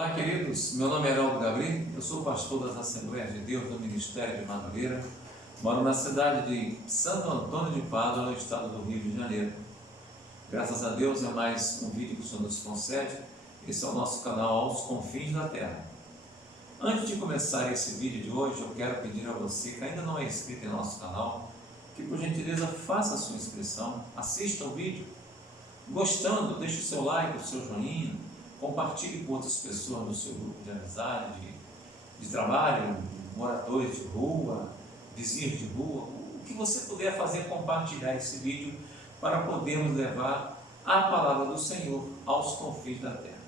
Olá, queridos. Meu nome é Heraldo Gabriel, eu sou pastor das Assembleias de Deus do Ministério de Madureira, moro na cidade de Santo Antônio de Pádua, no estado do Rio de Janeiro. Graças a Deus é mais um vídeo que o Senhor nos concede. Esse é o nosso canal Aos Confins da Terra. Antes de começar esse vídeo de hoje, eu quero pedir a você que ainda não é inscrito em nosso canal, que por gentileza faça a sua inscrição, assista o vídeo, gostando, deixe o seu like, o seu joinha, compartilhe com outras pessoas no seu grupo de amizade, de trabalho, moradores de rua, vizinhos de rua, o que você puder fazer, compartilhar esse vídeo para podermos levar a palavra do Senhor aos confins da terra.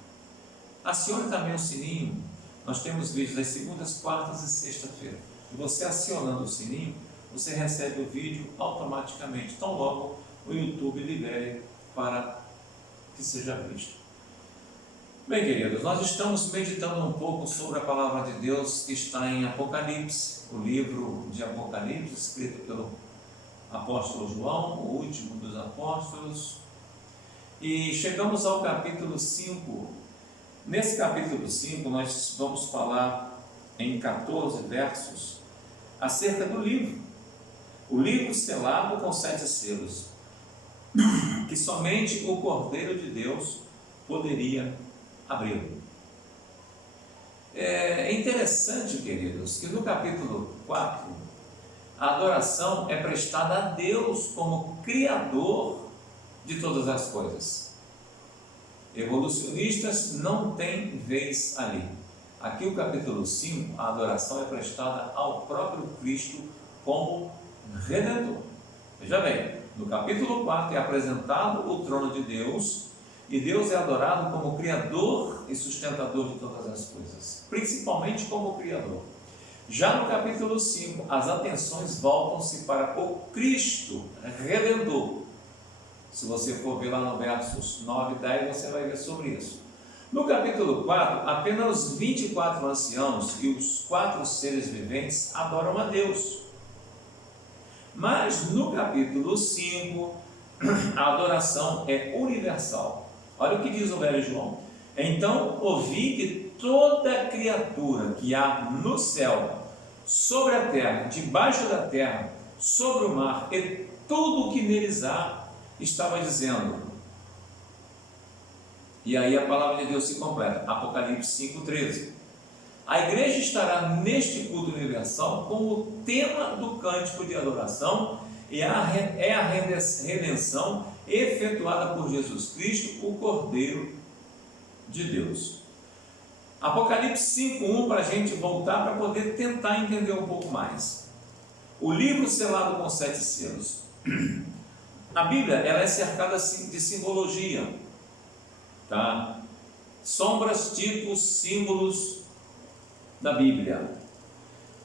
Acione também o sininho. Nós temos vídeos às segundas, quartas e sexta-feira. E você acionando o sininho, você recebe o vídeo automaticamente. Então logo o YouTube libere para que seja visto. Bem, queridos, nós estamos meditando um pouco sobre a palavra de Deus que está em Apocalipse, o livro de Apocalipse, escrito pelo apóstolo João, o último dos apóstolos, e chegamos ao capítulo 5. Nesse capítulo 5, nós vamos falar em 14 versos acerca do livro, o livro selado com 7 selos, que somente o Cordeiro de Deus poderia abri-lo. É interessante, queridos, que no capítulo 4, a adoração é prestada a Deus como Criador de todas as coisas. Evolucionistas não têm vez ali. Aqui o capítulo 5, a adoração é prestada ao próprio Cristo como Redentor. Veja bem, no capítulo 4 é apresentado o trono de Deus, e Deus é adorado como Criador e sustentador de todas as coisas, principalmente como Criador. Já no capítulo 5, as atenções voltam-se para o Cristo Redentor. Se você for ver lá no versos 9 e 10, você vai ver sobre isso. No capítulo 4, apenas os 24 anciãos e os 4 seres viventes adoram a Deus. Mas no capítulo 5, a adoração é universal. Olha o que diz o velho João. Então ouvi que toda criatura que há no céu, sobre a terra, debaixo da terra, sobre o mar e tudo o que neles há, estava dizendo. E aí a palavra de Deus se completa. Apocalipse 5,13. A igreja estará neste culto universal como tema do cântico de adoração e é a redenção efetuada por Jesus Cristo, o Cordeiro de Deus. Apocalipse 5,1, para a gente voltar para poder tentar entender um pouco mais. O livro selado com 7 selos. A Bíblia ela é cercada de simbologia, tá? Sombras, tipos, símbolos da Bíblia.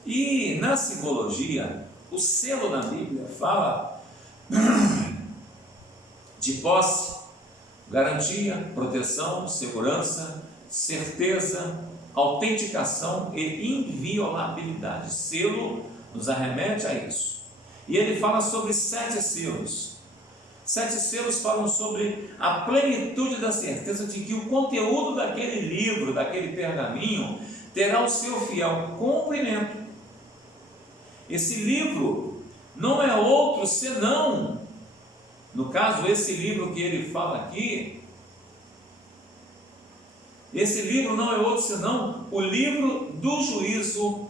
E na simbologia, o selo na Bíblia fala de posse, garantia, proteção, segurança, certeza, autenticação e inviolabilidade. Selo nos arremete a isso. E ele fala sobre 7 selos. 7 selos falam sobre a plenitude da certeza de que o conteúdo daquele livro, daquele pergaminho, terá o seu fiel cumprimento. Esse livro não é outro senão, no caso, esse livro que ele fala aqui, esse livro não é outro senão o livro do juízo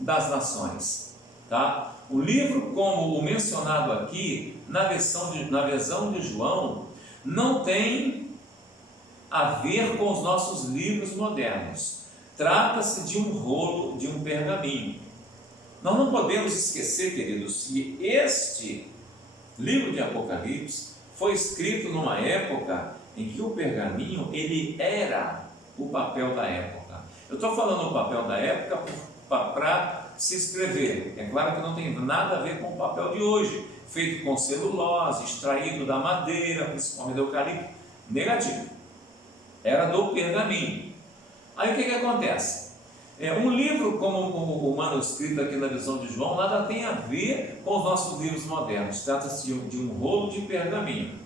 das nações, tá? O livro, como o mencionado aqui, na visão de João, não tem a ver com os nossos livros modernos. Trata-se de um rolo, de um pergaminho. Nós não podemos esquecer, queridos, que este livro de Apocalipse foi escrito numa época em que o pergaminho ele era o papel da época. Eu estou falando o papel da época para se escrever. É claro que não tem nada a ver com o papel de hoje, feito com celulose, extraído da madeira, principalmente do eucalipto. Negativo. Era do pergaminho. Aí o que acontece? Um livro como o manuscrito aqui na visão de João nada tem a ver com os nossos livros modernos. Trata-se de um rolo de pergaminho.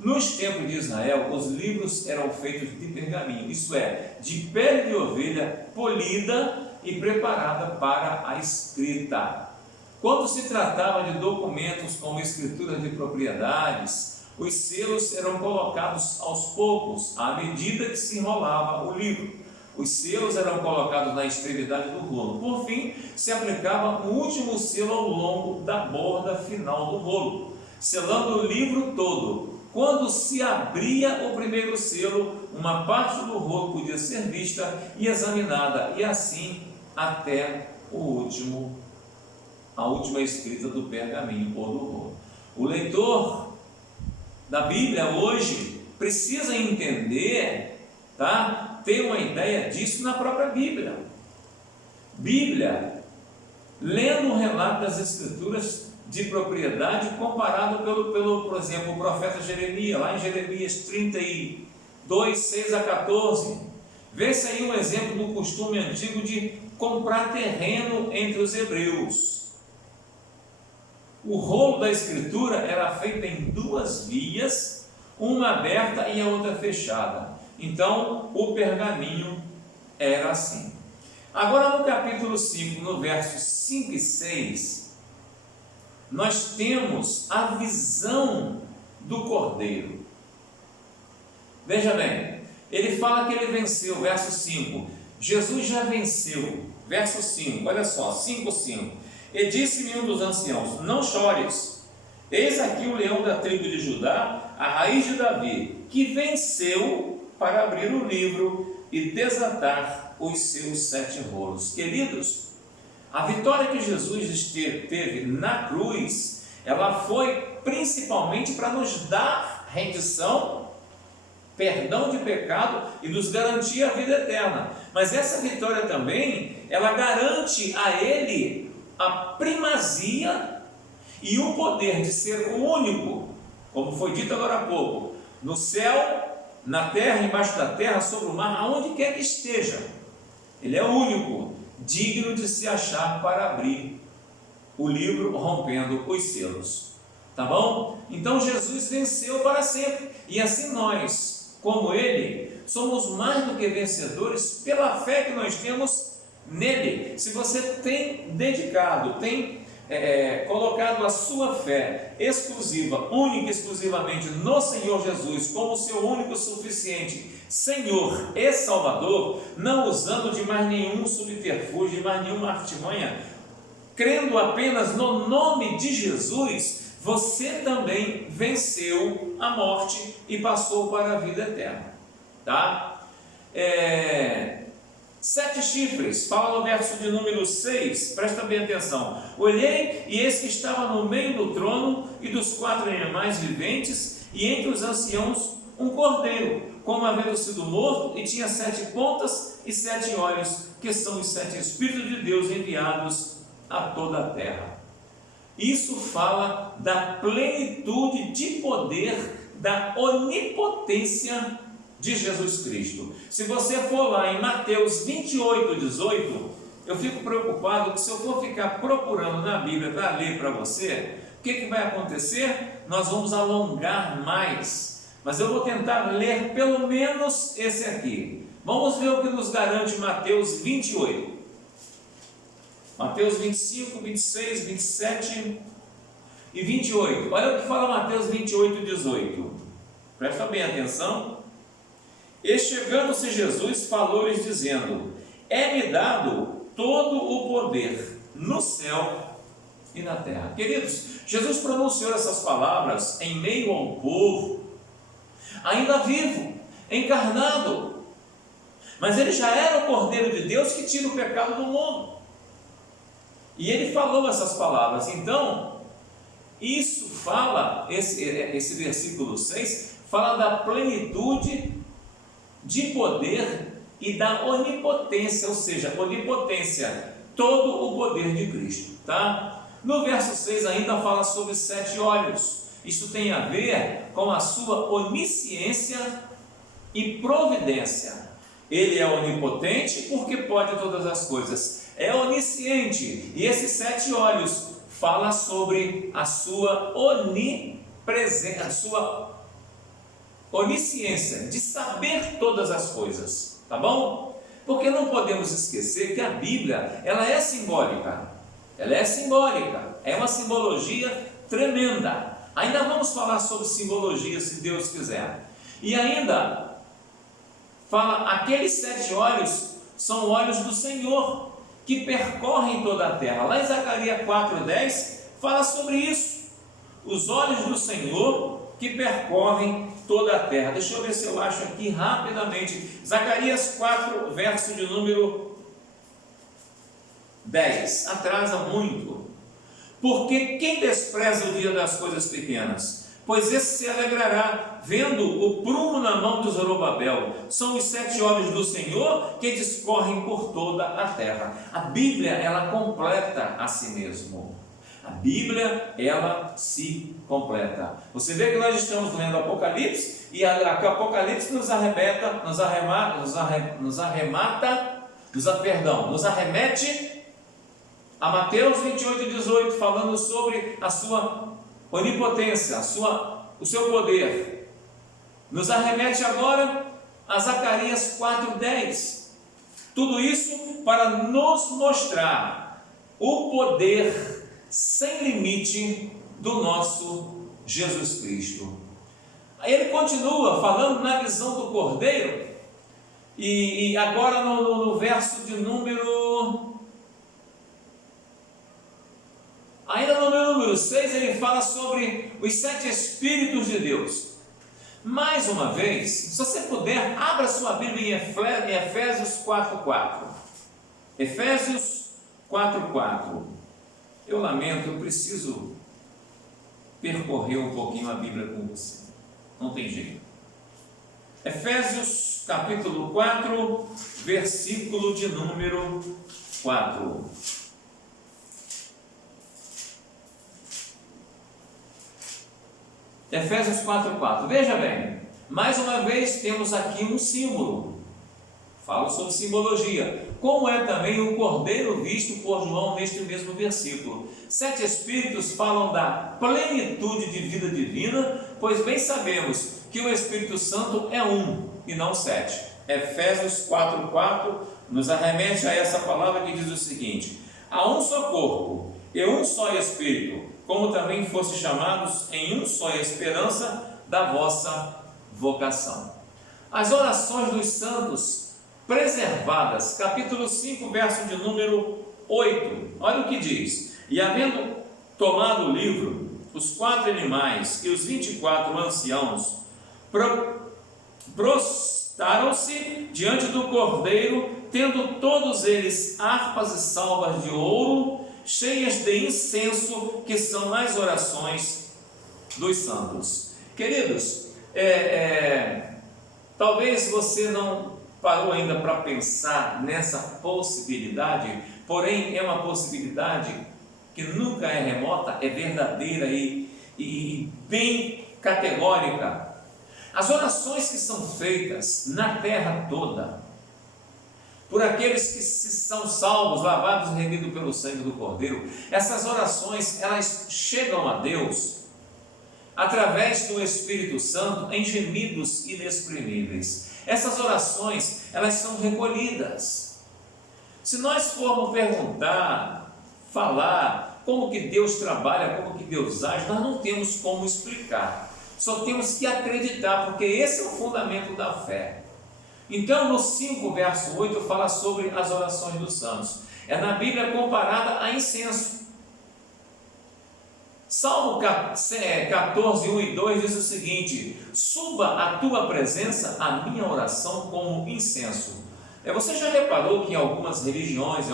Nos tempos de Israel, os livros eram feitos de pergaminho, isso é, de pele de ovelha polida e preparada para a escrita. Quando se tratava de documentos como escrituras de propriedades, os selos eram colocados aos poucos, à medida que se enrolava o livro. Os selos eram colocados na extremidade do rolo. Por fim, se aplicava um último selo ao longo da borda final do rolo, selando o livro todo. Quando se abria o primeiro selo, uma parte do rolo podia ser vista e examinada, e assim até a última escrita do pergaminho ou do rolo. O leitor da Bíblia hoje precisa entender, ter uma ideia disso na própria Bíblia. Bíblia, lendo um relato das Escrituras de propriedade, comparado por exemplo, o profeta Jeremias, lá em Jeremias 32, 6 a 14. Vê-se aí um exemplo do costume antigo de comprar terreno entre os hebreus. O rolo da Escritura era feito em duas vias, uma aberta e a outra fechada. Então, o pergaminho era assim. Agora, no capítulo 5, no versos 5 e 6, nós temos a visão do Cordeiro. Veja bem, ele fala que ele venceu, verso 5. Jesus já venceu, verso 5, olha só, 5:5. E disse-me um dos anciãos: não chores, eis aqui o leão da tribo de Judá, a raiz de Davi, que venceu para abrir o livro e desatar os seus 7 rolos. Queridos, a vitória que Jesus teve na cruz, ela foi principalmente para nos dar rendição, perdão de pecado e nos garantir a vida eterna. Mas essa vitória também, ela garante a Ele a primazia e o poder de ser o único, como foi dito agora há pouco, no céu, na terra, embaixo da terra, sobre o mar, aonde quer que esteja. Ele é o único, digno de se achar para abrir o livro, rompendo os selos. Tá bom? Então Jesus venceu para sempre. E assim nós, como Ele, somos mais do que vencedores pela fé que nós temos nele. Se você tem dedicado, tem colocado a sua fé exclusiva, única e exclusivamente no Senhor Jesus, como seu único suficiente Senhor e Salvador, não usando de mais nenhum subterfúgio, de mais nenhuma artimanha, crendo apenas no nome de Jesus, você também venceu a morte e passou para a vida eterna. Tá? 7 chifres, fala no verso de número 6, presta bem atenção. Olhei e eis que estava no meio do trono e dos 4 animais viventes, e entre os anciãos um cordeiro, como havendo sido morto, e tinha 7 pontas e 7 olhos, que são os 7 Espíritos de Deus enviados a toda a terra. Isso fala da plenitude de poder, da onipotência de Jesus Cristo. Se você for lá em Mateus 28:18, eu fico preocupado que se eu for ficar procurando na Bíblia para ler para você, o que vai acontecer? Nós vamos alongar mais, mas eu vou tentar ler pelo menos esse aqui. Vamos ver o que nos garante Mateus 28. Mateus 25, 26, 27 e 28. Olha o que fala Mateus 28:18. Presta bem atenção. E chegando-se Jesus, falou-lhes dizendo: é-me dado todo o poder no céu e na terra. Queridos, Jesus pronunciou essas palavras em meio ao povo, ainda vivo, encarnado, mas ele já era o Cordeiro de Deus que tira o pecado do mundo, e ele falou essas palavras. Então, isso fala, esse versículo 6, fala da plenitude de poder e da onipotência, ou seja, onipotência, todo o poder de Cristo, tá? No verso 6 ainda fala sobre 7 olhos. Isso tem a ver com a sua onisciência e providência. Ele é onipotente porque pode todas as coisas, é onisciente, e esses 7 olhos fala sobre a sua onipresença, a sua onisciência, de saber todas as coisas, tá bom? Porque não podemos esquecer que a Bíblia, ela é simbólica, é uma simbologia tremenda. Ainda vamos falar sobre simbologia, se Deus quiser. E ainda fala, aqueles 7 olhos são olhos do Senhor, que percorrem toda a terra. Lá em Zacarias 4:10 fala sobre isso, os olhos do Senhor que percorrem toda a terra. Deixa eu ver se eu acho aqui rapidamente. Zacarias 4, verso de número 10. Atrasa muito. Porque quem despreza o dia das coisas pequenas? Pois esse se alegrará, vendo o prumo na mão de Zorobabel. São os 7 olhos do Senhor que discorrem por toda a terra. A Bíblia, ela completa a si mesmo. A Bíblia, ela se completa. Você vê que nós estamos lendo Apocalipse, e Apocalipse nos arremete a Mateus 28:18, falando sobre a sua onipotência, o seu poder. Nos arremete agora a Zacarias 4:10. Tudo isso para nos mostrar o poder sem limite do nosso Jesus Cristo. Aí ele continua falando na visão do Cordeiro, e agora no verso de número... Ainda no número 6, ele fala sobre os 7 Espíritos de Deus. Mais uma vez, se você puder, abra sua Bíblia em Efésios 4:4. Efésios 4:4. Eu lamento, eu preciso percorrer um pouquinho a Bíblia com você. Não tem jeito. Efésios capítulo 4, versículo de número 4. Efésios 4:4. Veja bem, mais uma vez temos aqui um símbolo. Falo sobre simbologia, como é também o cordeiro visto por João neste mesmo versículo. 7 Espíritos falam da plenitude de vida divina, pois bem sabemos que o Espírito Santo é um e não 7. Efésios 4:4 nos arremete a essa palavra que diz o seguinte: há um só corpo e um só Espírito, como também fosse chamados em um só esperança da vossa vocação. As orações dos santos preservadas, capítulo 5, verso de número 8, olha o que diz: e havendo tomado o livro, os 4 animais e os 24 anciãos prostraram-se diante do Cordeiro, tendo todos eles harpas e salvas de ouro, cheias de incenso, que são as orações dos santos. Queridos, talvez você não parou ainda para pensar nessa possibilidade, porém é uma possibilidade que nunca é remota, é verdadeira e bem categórica. As orações que são feitas na terra toda, por aqueles que são salvos, lavados e remidos pelo sangue do Cordeiro, essas orações, elas chegam a Deus através do Espírito Santo em gemidos inexprimíveis. Essas orações, elas são recolhidas. Se nós formos perguntar, falar como que Deus trabalha, como que Deus age, nós não temos como explicar. Só temos que acreditar, porque esse é o fundamento da fé. Então, no 5, verso 8, fala sobre as orações dos santos. É na Bíblia comparada a incenso. Salmo 14, 1 e 2 diz o seguinte: suba à tua presença a minha oração como incenso. Você já reparou que em algumas religiões,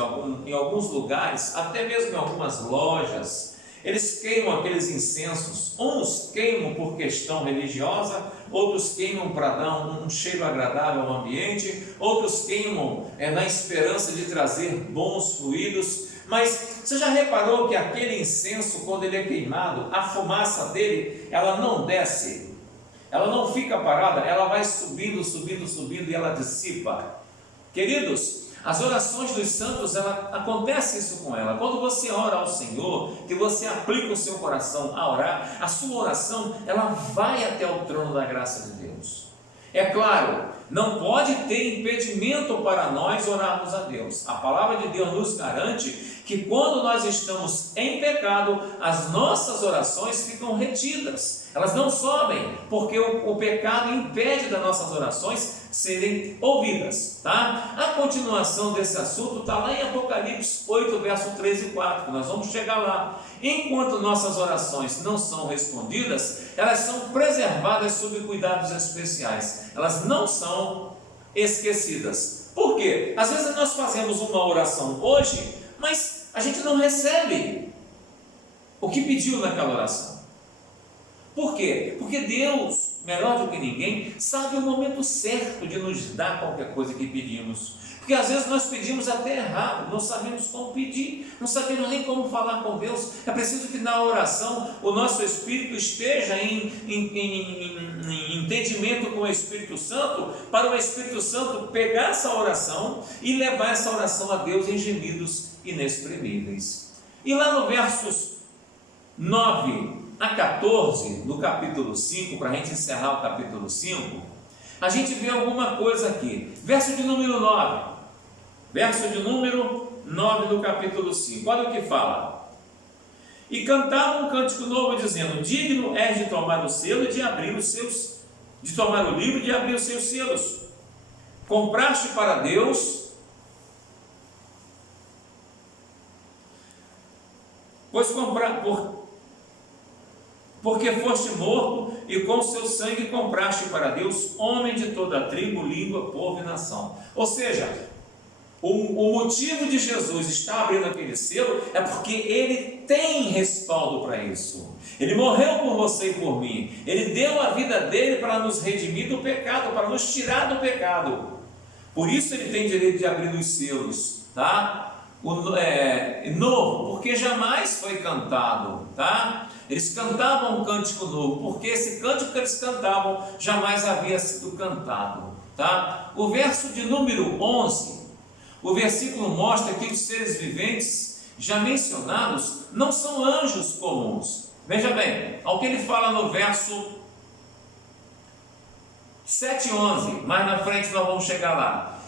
em alguns lugares, até mesmo em algumas lojas, eles queimam aqueles incensos? Uns queimam por questão religiosa, outros queimam para dar um cheiro agradável ao ambiente, outros queimam na esperança de trazer bons fluidos. Mas você já reparou que aquele incenso, quando ele é queimado, a fumaça dele, ela não desce, ela não fica parada, ela vai subindo, subindo, subindo e ela dissipa. Queridos, As orações dos santos, acontece isso com ela. Quando você ora ao Senhor, que você aplica o seu coração a orar, a sua oração, ela vai até o trono da graça de Deus. É claro, não pode ter impedimento para nós orarmos a Deus. A palavra de Deus nos garante que quando nós estamos em pecado, as nossas orações ficam retidas. Elas não sobem, porque o pecado impede das nossas orações serem ouvidas, tá? A continuação desse assunto está lá em Apocalipse 8, verso 3 e 4, que nós vamos chegar lá. Enquanto nossas orações não são respondidas, elas são preservadas sob cuidados especiais, elas não são esquecidas. Por quê? Às vezes nós fazemos uma oração hoje, mas a gente não recebe o que pediu naquela oração. Por quê? Porque Deus, melhor do que ninguém, sabe o momento certo de nos dar qualquer coisa que pedimos. Porque às vezes nós pedimos até errado, não sabemos como pedir, não sabemos nem como falar com Deus. É preciso que na oração o nosso espírito esteja em entendimento com o Espírito Santo, para o Espírito Santo pegar essa oração e levar essa oração a Deus em gemidos inexprimíveis. E lá no versos 9 a 14, no capítulo 5, para a gente encerrar o capítulo 5, a gente vê alguma coisa aqui. Verso de número 9. Verso de número 9 do capítulo 5. Olha o que fala. E cantavam um cântico novo, dizendo: digno és de tomar o selo e de abrir os seus, de tomar o livro e de abrir os seus selos. Compraste para Deus, porque foste morto e com seu sangue compraste para Deus homem de toda a tribo, língua, povo e nação. Ou seja, o motivo de Jesus estar abrindo aquele selo é porque Ele tem respaldo para isso. Ele morreu por você e por mim. Ele deu a vida dele para nos redimir do pecado, para nos tirar do pecado. Por isso Ele tem direito de abrir os selos, tá? Novo, porque jamais foi cantado, tá? Eles cantavam um cântico novo, porque esse cântico que eles cantavam jamais havia sido cantado, tá? O verso de número 11, o versículo mostra que os seres viventes já mencionados não são anjos comuns. Veja bem, ao que ele fala no verso 7 e 11, mais na frente nós vamos chegar lá.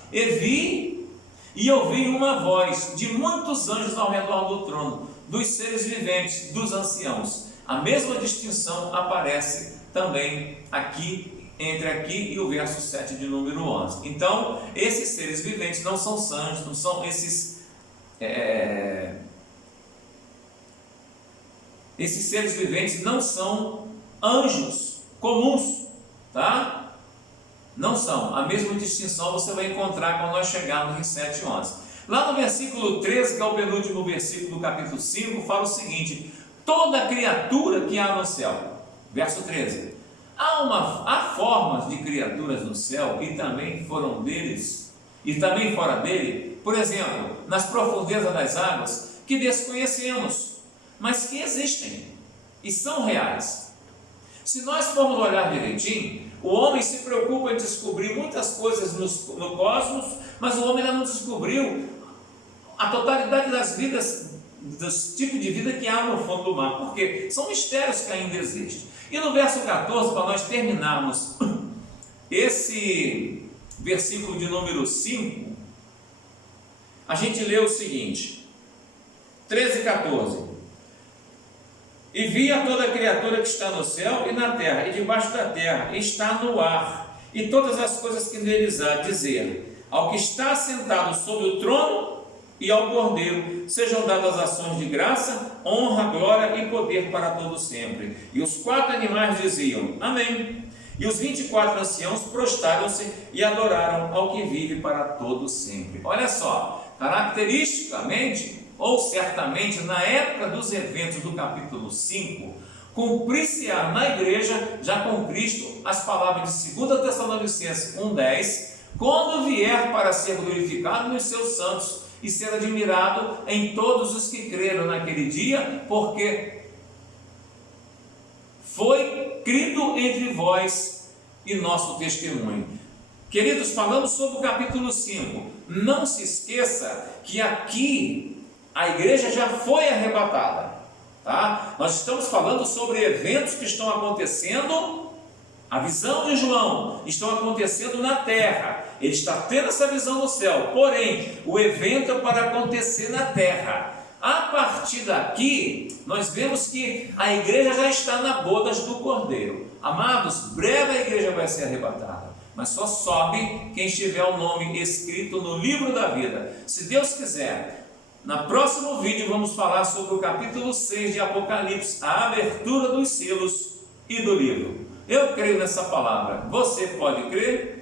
E ouvi uma voz de muitos anjos ao redor do trono, dos seres viventes, dos anciãos. A mesma distinção aparece também aqui, entre aqui e o verso 7 de número 11. Então, esses seres viventes não são santos, não são esses seres viventes não são anjos comuns, tá? Não são. A mesma distinção você vai encontrar quando nós chegarmos em 7 e 11. Lá no versículo 13, que é o penúltimo versículo do capítulo 5, fala o seguinte: toda criatura que há no céu. Verso 13. Há formas de criaturas no céu e também foram deles, e também fora dele, por exemplo, nas profundezas das águas, que desconhecemos, mas que existem e são reais. Se nós formos olhar direitinho, o homem se preocupa em descobrir muitas coisas no cosmos, mas o homem ainda não descobriu a totalidade das vidas, dos tipos de vida que há no fundo do mar, porque são mistérios que ainda existem. E no verso 14, para nós terminarmos esse versículo de número 5, a gente lê o seguinte, 13 e 14. E via toda criatura que está no céu e na terra, e debaixo da terra, e está no ar, e todas as coisas que neles há, dizer: ao que está sentado sobre o trono e ao Cordeiro, sejam dadas ações de graça, honra, glória e poder para todo sempre. E os 4 animais diziam: amém. E os 24 anciãos prostraram-se e adoraram ao que vive para todo sempre. Olha só, caracteristicamente, ou certamente na época dos eventos do capítulo 5, cumprir-se-á na igreja, já com Cristo, as palavras de 2 Tessalonicenses 1,10, quando vier para ser glorificado nos seus santos e ser admirado em todos os que creram naquele dia, porque foi crido entre vós e nosso testemunho. Queridos, falamos sobre o capítulo 5. Não se esqueça que aqui a igreja já foi arrebatada, tá? Nós estamos falando sobre eventos que estão acontecendo. A visão de João estão acontecendo na terra. Ele está tendo essa visão no céu. Porém, o evento é para acontecer na terra. A partir daqui, nós vemos que a igreja já está na bodas do Cordeiro. Amados, breve a igreja vai ser arrebatada, mas só sobe quem tiver o nome escrito no livro da vida. Se Deus quiser, no próximo vídeo vamos falar sobre o capítulo 6 de Apocalipse, a abertura dos selos e do livro. Eu creio nessa palavra. Você pode crer?